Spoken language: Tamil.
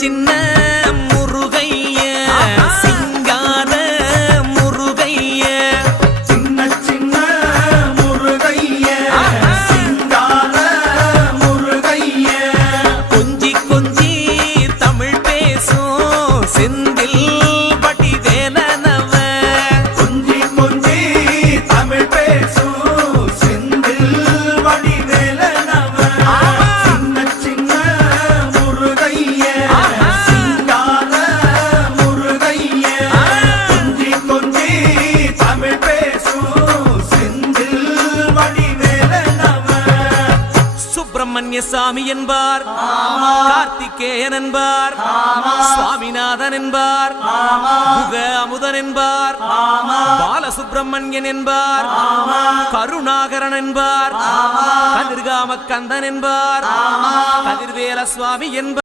சின்ன முருகைய சிங்கார முருகைய சின்ன சின்ன முருகைய சிங்கார முருகைய கொஞ்சி கொஞ்சி தமிழ் பேசும் செந்தில் வடிவேலனவ கொஞ்சி கொஞ்சி தமிழ் பேசும் செந்தில் வடிவேலனவ சின்ன சின்ன முருகைய சிங்கார முருகைய கொஞ்சி கொஞ்சி தமிழ் பேசும் செந்தில் வடிவேலனவ சுப்பிரமணிய சாமி என்பார், கார்த்திகேயன் என்பார், சுவாமிநாதன் என்பார், முக அமுதன் என்பார், பாலசுப்பிரமணியன் என்பார், கருணாகரன் என்பார், கதிர்காம கந்தன் என்பார், கதிர்வேல சுவாமி என்பார்.